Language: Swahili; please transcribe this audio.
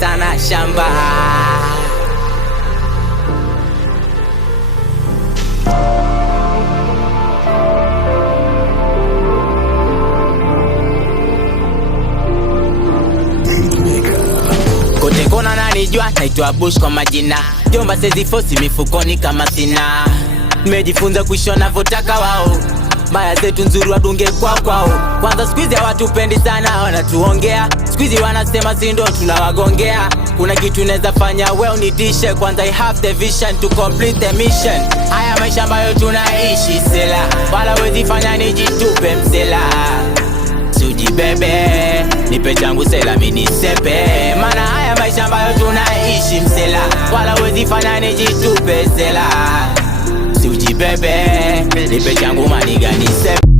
Sana shamba. Kote kona nanijua, naitwa Bush kwa majina. Jomba sezi fosi mifukoni kama sina. Nimejifunza kushona votaka wao. Maya zetu nzuri wadunge kwao. Kwanza squeeze ya watu pendi sana wanatuongea. Squeeze wanasema sindo tunawagongea. Kuna kitu neza fanya we unitishe. Kwanza I have the vision to complete the mission. Haya maisha ambayo tunaishi sela. Wala wezi fanya nijitupe msela. Sujibebe, nipe changu sela mini sepe. Mana haya maisha ambayo tunaishi msela. Wala wezi fanya nijitupe sela. Sujibebe, nipe changu maniga ni sepe.